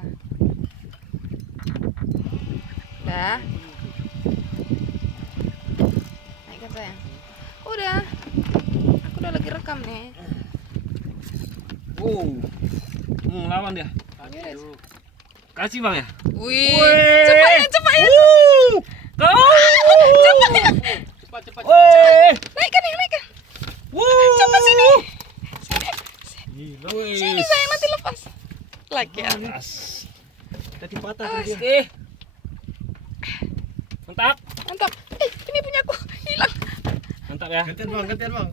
Ah. Udah. Naikkan sayang. Udah. Aku udah lagi rekam nih. Lawan dia. Kasih bang ya. Wih, cepat ya, cepat ya. Cepat ya. Cepat. Naikkan ya, naikkan. Cepat sini. Sini sayang, nanti lepas. Lagi ya. Tadi patah Awas. dia. Mantap. Mantap. Ini punya aku hilang. Mantap ya. Gantian bang.